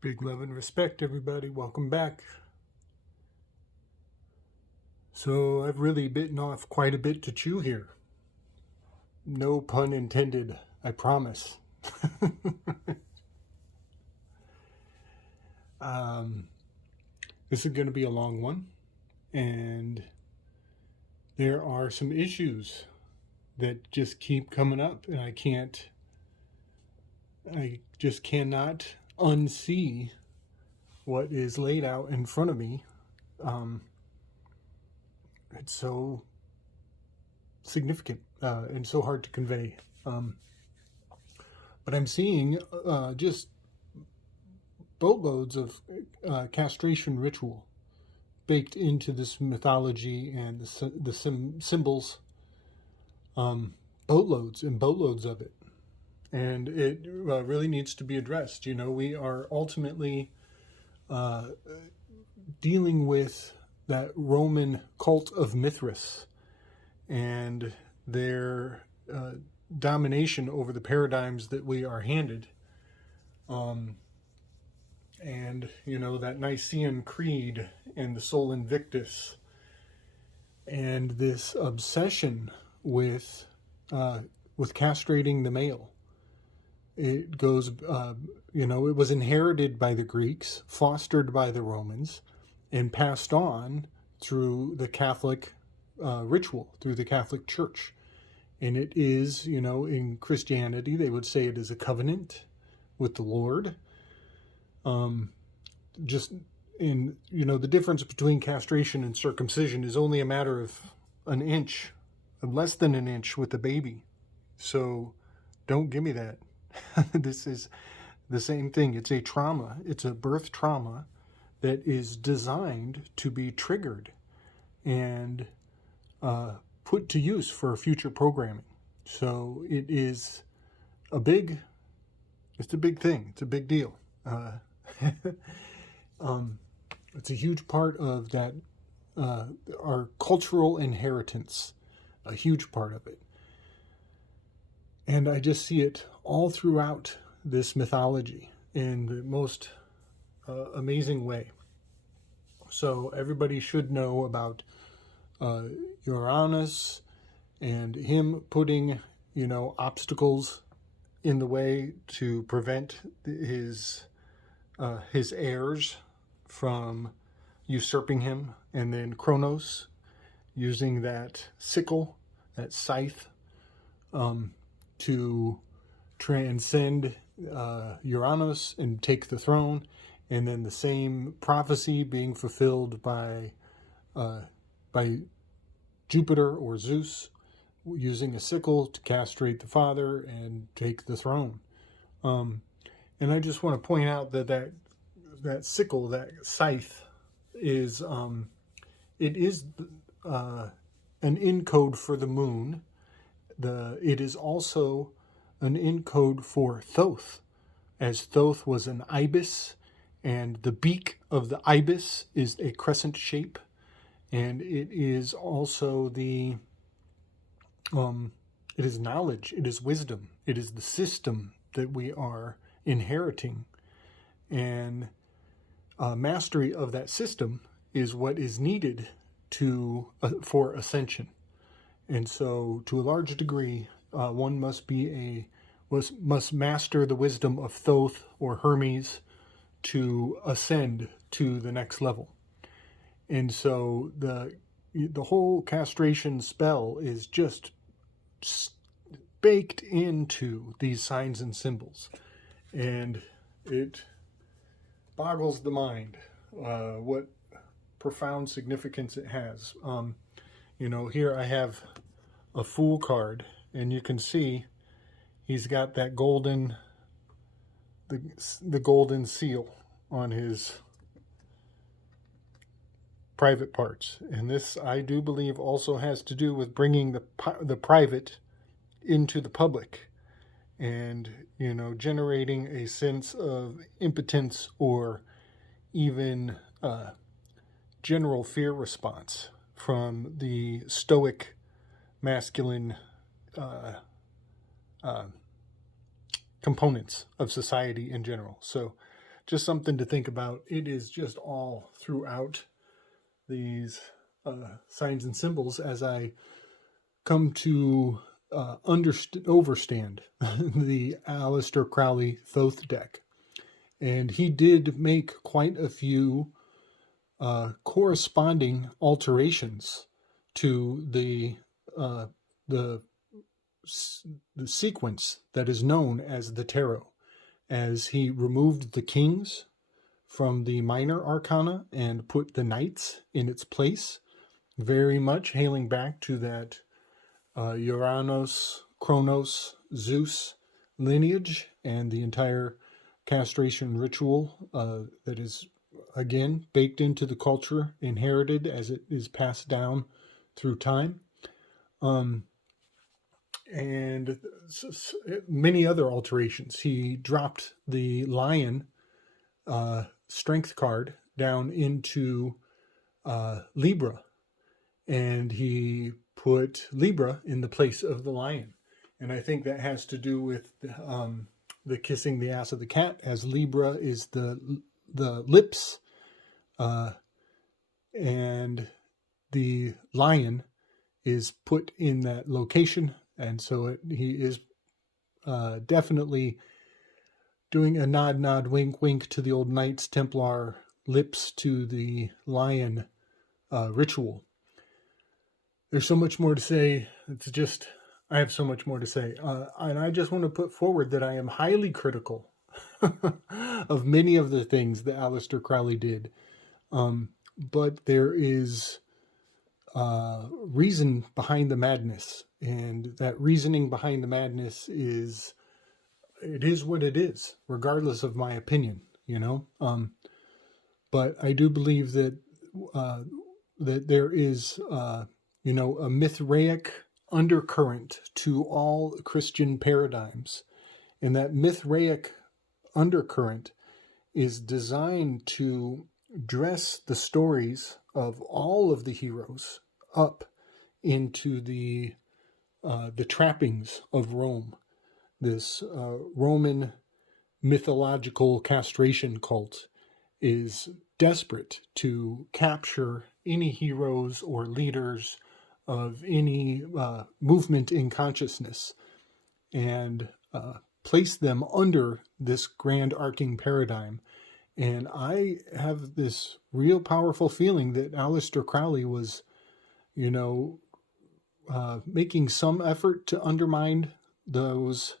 Big love and respect, everybody. Welcome back. So I've really bitten off quite a bit to chew here. No pun intended, I promise. This is going to be a long one, and there are some issues that just keep coming up, and I just cannot unsee what is laid out in front of me. It's so significant and so hard to convey. But I'm seeing just boatloads of castration ritual baked into this mythology and the symbols. Boatloads and boatloads of it. And it really needs to be addressed. You know, we are ultimately dealing with that Roman cult of Mithras and their domination over the paradigms that we are handed. And, you know, that Nicene Creed and the Sol Invictus and this obsession with castrating the male. It goes, it was inherited by the Greeks, fostered by the Romans, and passed on through the Catholic ritual, through the Catholic Church. And it is, in Christianity, they would say it is a covenant with the Lord. The difference between castration and circumcision is only a matter of an inch, of less than an inch with the baby. So don't give me that. This is the same thing. It's a trauma. It's a birth trauma that is designed to be triggered and put to use for future programming. So it is a big thing. It's a big deal. It's a huge part of that, our cultural inheritance, a huge part of it. And I just see it all throughout this mythology in the most amazing way. So everybody should know about Uranus and him putting, obstacles in the way to prevent his heirs from usurping him, and then Kronos using that sickle, that scythe, to transcend Uranus and take the throne, and then the same prophecy being fulfilled by Jupiter or Zeus using a sickle to castrate the father and take the throne. And I just want to point out that sickle, that scythe, is it is an encode for the moon. It is also an encode for Thoth, as Thoth was an ibis, and the beak of the ibis is a crescent shape, and it is also it is knowledge, it is wisdom, it is the system that we are inheriting, and mastery of that system is what is needed for ascension. And so, to a large degree, one must master the wisdom of Thoth or Hermes to ascend to the next level. And so, the whole castration spell is just baked into these signs and symbols, and it boggles the mind what profound significance it has. Here I have a Fool card, and you can see he's got that the golden seal on his private parts. And this, I do believe, also has to do with bringing the private into the public, and generating a sense of impotence or even general fear response from the stoic masculine components of society in general. So just something to think about. It is just all throughout these signs and symbols as I come to overstand the Aleister Crowley Thoth deck. And he did make quite a few corresponding alterations to the sequence that is known as the tarot, as he removed the kings from the minor arcana and put the knights in its place, very much hailing back to that Uranus, Kronos, Zeus lineage and the entire castration ritual that is, again, baked into the culture, inherited as it is passed down through time. And many other alterations. He dropped the lion strength card down into Libra, and he put Libra in the place of the lion. And I think that has to do with the kissing the ass of the cat, as Libra is the lips, and the lion is put in that location. And so he is definitely doing a nod, wink, wink to the old Knights Templar lips to the lion ritual. There's so much more to say. I have so much more to say. And I just want to put forward that I am highly critical of many of the things that Aleister Crowley did. But there is reason behind the madness. And that reasoning behind the madness is what it is, regardless of my opinion, but I do believe that that there is a Mithraic undercurrent to all Christian paradigms, and that Mithraic undercurrent is designed to dress the stories of all of the heroes up into the trappings of Rome. This Roman mythological castration cult is desperate to capture any heroes or leaders of any movement in consciousness and place them under this grand arcing paradigm. And I have this real powerful feeling that Aleister Crowley was, making some effort to undermine those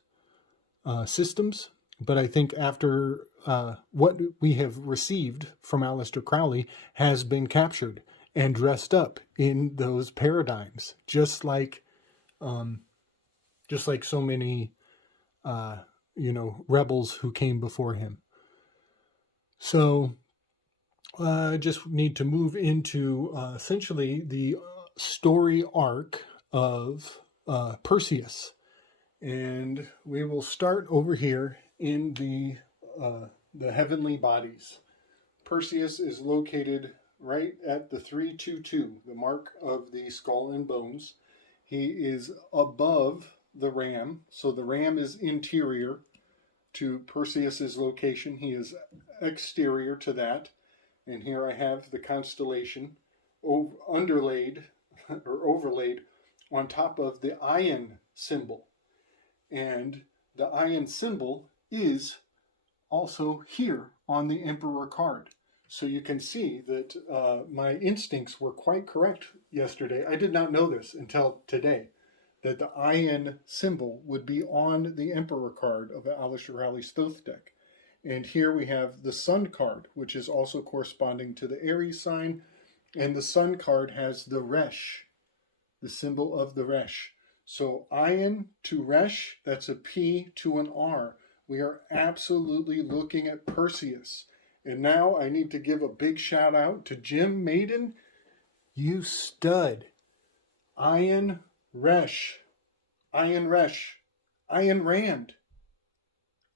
systems. But I think after what we have received from Aleister Crowley has been captured and dressed up in those paradigms, just like so many rebels who came before him. So I just need to move into essentially the story arc of PeRseus. And we will start over here in the heavenly bodies. PeRseus is located right at the 322, the mark of the skull and bones. He is above the ram, so the ram is interior to PeRseus's location. He is exterior to that. And here I have the constellation overlaid on top of the iron symbol. And the iron symbol is also here on the Emperor card. So you can see that my instincts were quite correct yesterday. I did not know this until today, that the iron symbol would be on the Emperor card of Aleister Crowley's Thoth deck. And here we have the Sun card, which is also corresponding to the Aries sign. And the Sun card has the Resh, the symbol of the Resh. So Iron to Resh, that's a P to an R. We are absolutely looking at PeRseus. And now I need to give a big shout out to Jim Maiden. You stud. Iron Resh. Iron Resh. Ayn Rand.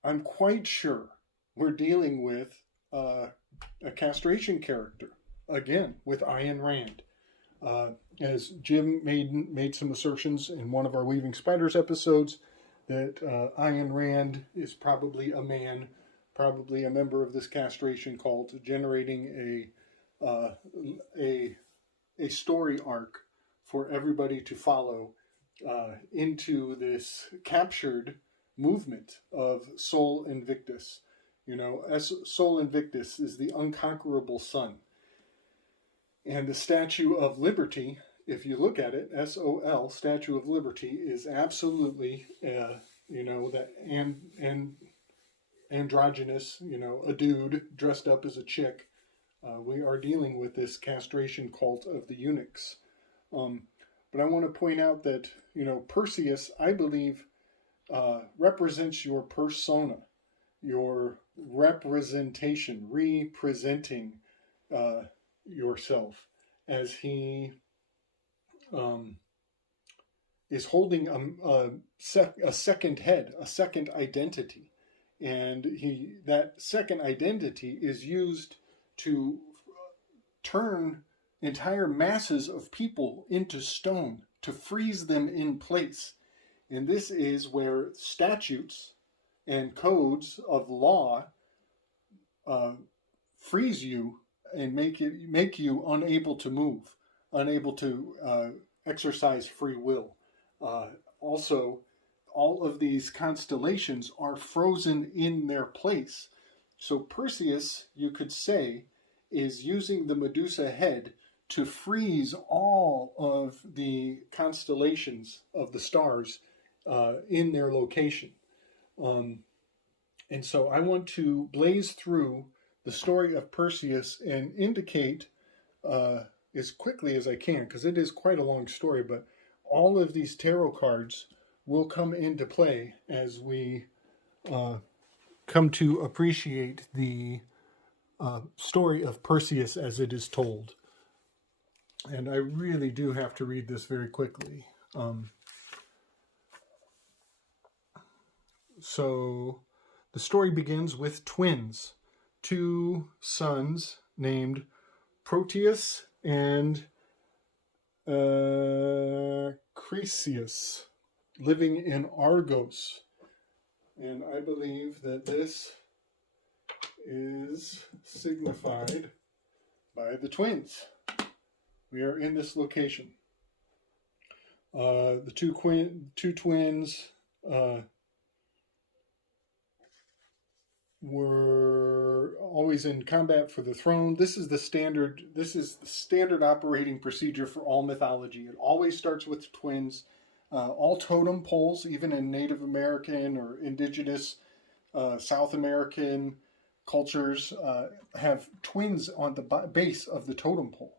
I'm quite sure we're dealing with a castration character. Again, with Ayn Rand. As Jim made some assertions in one of our Weaving Spiders episodes, that Ayn Rand is probably a man probably a member of this castration cult, generating a story arc for everybody to follow into this captured movement of Sol Invictus. You know, Sol Invictus is the unconquerable sun. And the Statue of Liberty, if you look at it, SOL, Statue of Liberty, is absolutely, you know, that and androgynous, you know, a dude dressed up as a chick. We are dealing with this castration cult of the eunuchs. But I want to point out that, you know, Perseus, I believe, represents your persona, your representation, representing yourself, as he is holding a second head, a second identity. And that second identity is used to turn entire masses of people into stone, to freeze them in place. And this is where statutes and codes of law freeze you and make you unable to move, unable to exercise free will. Also, all of these constellations are frozen in their place. So Perseus, you could say, is using the Medusa head to freeze all of the constellations of the stars in their location. And so I want to blaze through the story of Perseus and indicate as quickly as I can, because it is quite a long story, but all of these tarot cards will come into play as we come to appreciate the story of Perseus as it is told. And I really do have to read this very quickly. So the story begins with twins, two sons named Proteus and Chryseus, living in Argos. And I believe that this is signified by the twins. We are in this location. The two twins were always in combat for the throne. This is the standard operating procedure for all mythology. It always starts with twins. All totem poles, even in Native American or indigenous South American cultures, have twins on the base of the totem pole.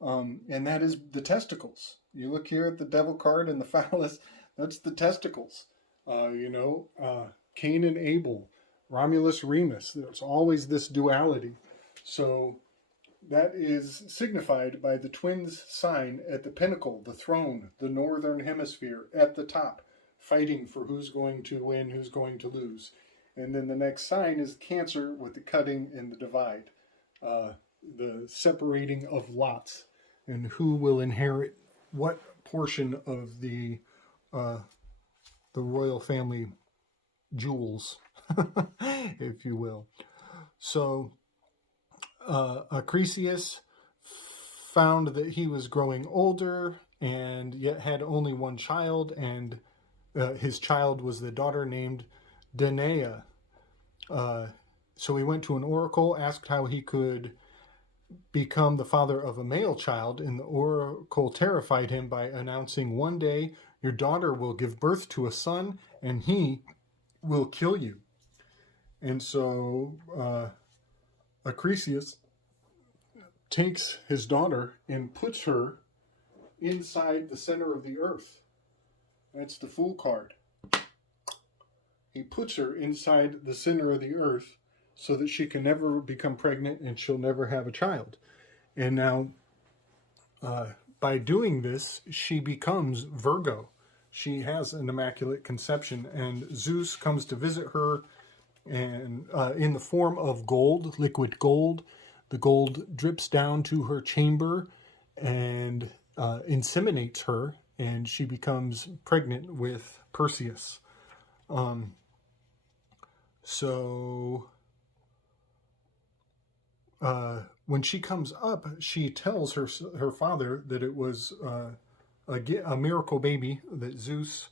And that is the testicles. You look here at the devil card and the phallus, that's the testicles. Cain and Abel, Romulus Remus, there's always this duality. So that is signified by the twins' sign at the pinnacle, the throne, the northern hemisphere at the top, fighting for who's going to win, who's going to lose. And then the next sign is Cancer with the cutting and the divide, the separating of lots, and who will inherit what portion of the royal family jewels, if you will. So Chryseus found that he was growing older and yet had only one child, and his child was the daughter named Danae. So he went to an oracle, asked how he could become the father of a male child, and the oracle terrified him by announcing, "One day your daughter will give birth to a son and he will kill you." And so Chryseus takes his daughter and puts her inside the center of the earth. That's the Fool card. He puts her inside the center of the earth so that she can never become pregnant and she'll never have a child. And now, by doing this, she becomes Virgo. She has an immaculate conception, and Zeus comes to visit her, and in the form of gold, liquid gold. The gold drips down to her chamber and inseminates her, and she becomes pregnant with Perseus. So when she comes up, she tells her father that it was a miracle baby, that Zeus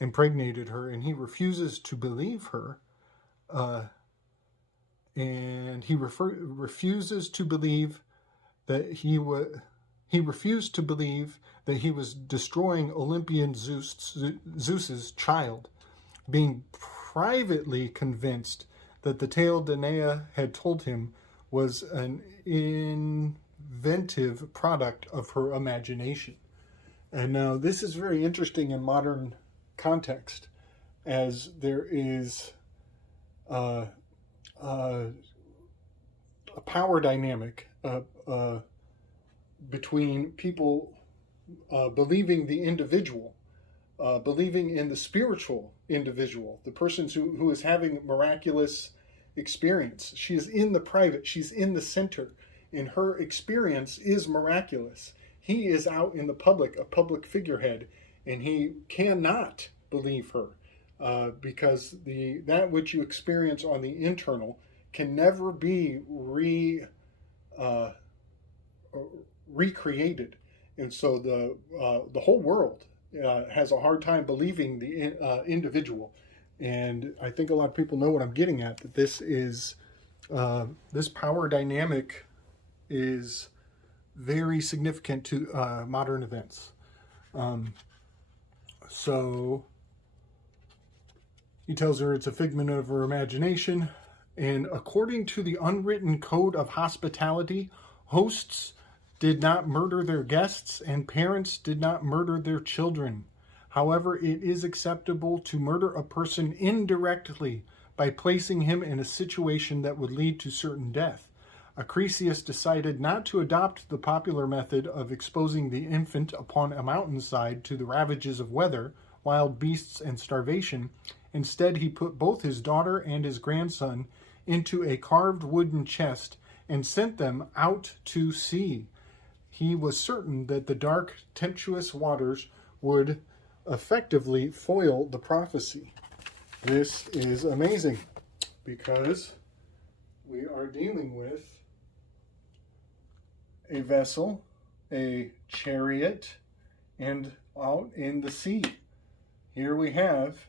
impregnated her, and he refuses to believe her. And he refuses to believe that he refused to believe that he was destroying Olympian Zeus's child, being privately convinced that the tale Danae had told him was an inventive product of her imagination. And now this is very interesting in modern context, as there is a power dynamic between people believing the individual, believing in the spiritual individual, the person who is having miraculous experience. She is in the private, she's in the center, and her experience is miraculous. He is out in the public, a public figurehead, and he cannot believe her because that which you experience on the internal can never be recreated. And so the whole world has a hard time believing the individual. And I think a lot of people know what I'm getting at, that this power dynamic is very significant to modern events. So he tells her it's a figment of her imagination. And according to the unwritten code of hospitality, hosts did not murder their guests and parents did not murder their children. However, it is acceptable to murder a person indirectly by placing him in a situation that would lead to certain death. PeRseus decided not to adopt the popular method of exposing the infant upon a mountainside to the ravages of weather, wild beasts, and starvation. Instead, he put both his daughter and his grandson into a carved wooden chest and sent them out to sea. He was certain that the dark, tempestuous waters would effectively foil the prophecy. This is amazing because we are dealing with a vessel, a chariot, and out in the sea. Here we have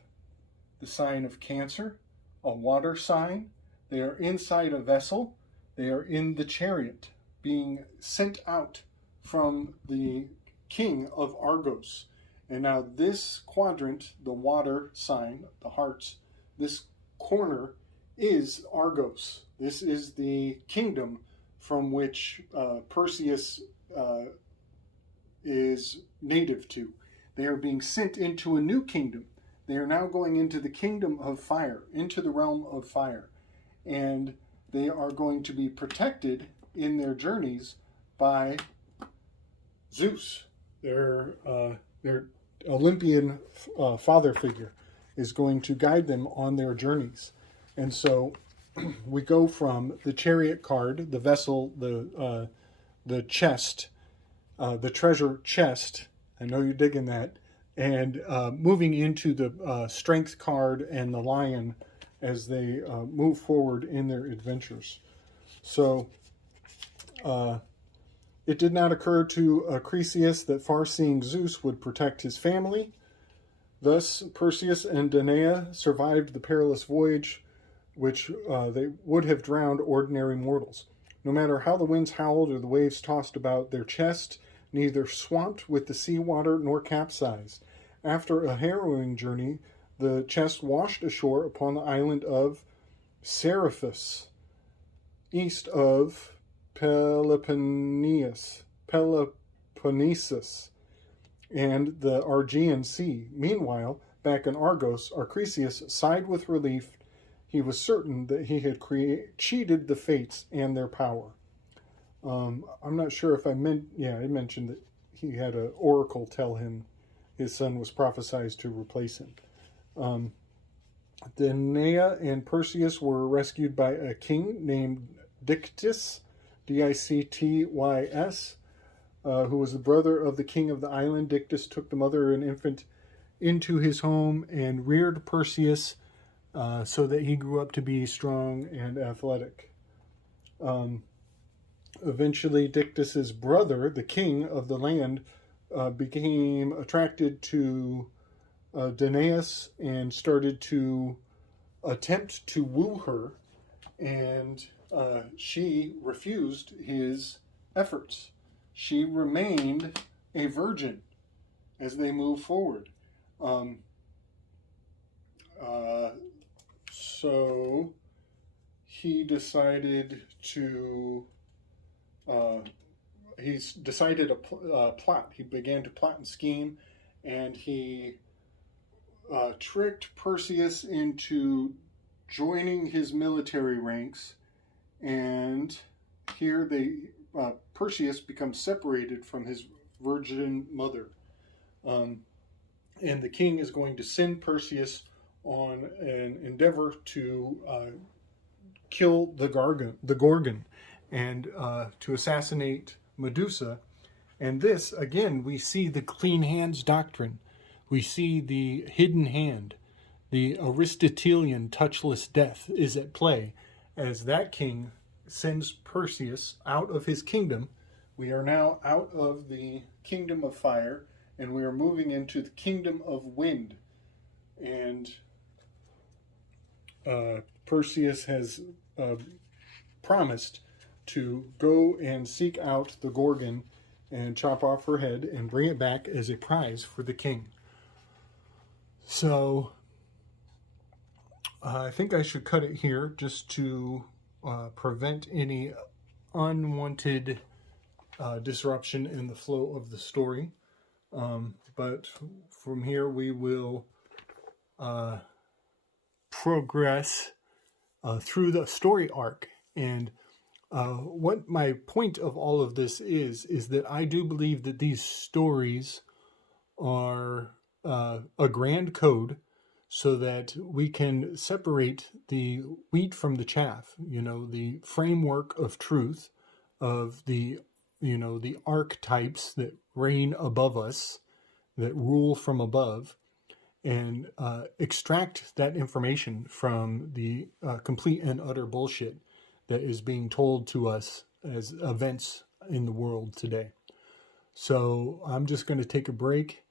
the sign of Cancer, a water sign. They are inside a vessel. They are in the chariot, being sent out from the king of Argos. And now this quadrant, the water sign, the hearts, this corner is Argos. This is the kingdom from which PeRseus is native to. They are being sent into a new kingdom. They are now going into the kingdom of fire, into the realm of fire. And they are going to be protected in their journeys by Zeus. Their Olympian father figure is going to guide them on their journeys. And so we go from the chariot card, the vessel, the chest, the treasure chest. I know you're digging that. And moving into the strength card and the lion as they move forward in their adventures. So it did not occur to PeRseus that far-seeing Zeus would protect his family. Thus, PeRseus and Danae survived the perilous voyage, which they would have drowned ordinary mortals. No matter how the winds howled or the waves tossed about, their chest neither swamped with the seawater nor capsized. After a harrowing journey, the chest washed ashore upon the island of Seriphus, east of Peloponnesus, and the Argean Sea. Meanwhile, back in Argos, PeRseus sighed with relief. He was certain that he had cheated the fates and their power. I'm not sure if I mentioned that he had an oracle tell him his son was prophesied to replace him. Danae and PeRseus were rescued by a king named Dictys, Dictys, who was the brother of the king of the island. Dictys took the mother and infant into his home and reared PeRseus so that he grew up to be strong and athletic. Eventually, Dictys's brother, the king of the land, became attracted to Danaus and started to attempt to woo her, and she refused his efforts. She remained a virgin as they move forward. Um, so he decided to he's decided a plot. He began to plot and scheme, and he tricked Perseus into joining his military ranks. And here Perseus becomes separated from his virgin mother. And the king is going to send Perseus on an endeavor to kill the Gorgon, and to assassinate Medusa. And this, again, we see the clean hands doctrine. We see the hidden hand. The Aristotelian touchless death is at play as that king sends Perseus out of his kingdom. We are now out of the kingdom of fire, and we are moving into the kingdom of wind. And Perseus has promised to go and seek out the Gorgon and chop off her head and bring it back as a prize for the king. So I think I should cut it here just to prevent any unwanted disruption in the flow of the story. But from here we will progress through the story arc. And what my point of all of this is that I do believe that these stories are a grand code so that we can separate the wheat from the chaff, the framework of truth, of the archetypes that reign above us, that rule from above, and extract that information from the complete and utter bullshit that is being told to us as events in the world today. So I'm just going to take a break,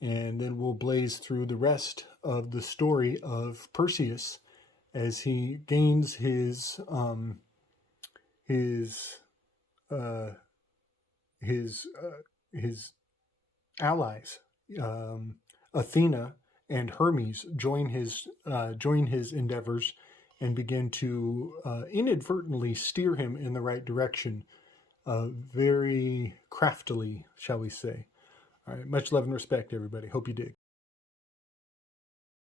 and then we'll blaze through the rest of the story of Perseus as he gains his allies. Athena and Hermes join his endeavors and begin to inadvertently steer him in the right direction, very craftily, shall we say. All right, much love and respect, everybody. Hope you dig.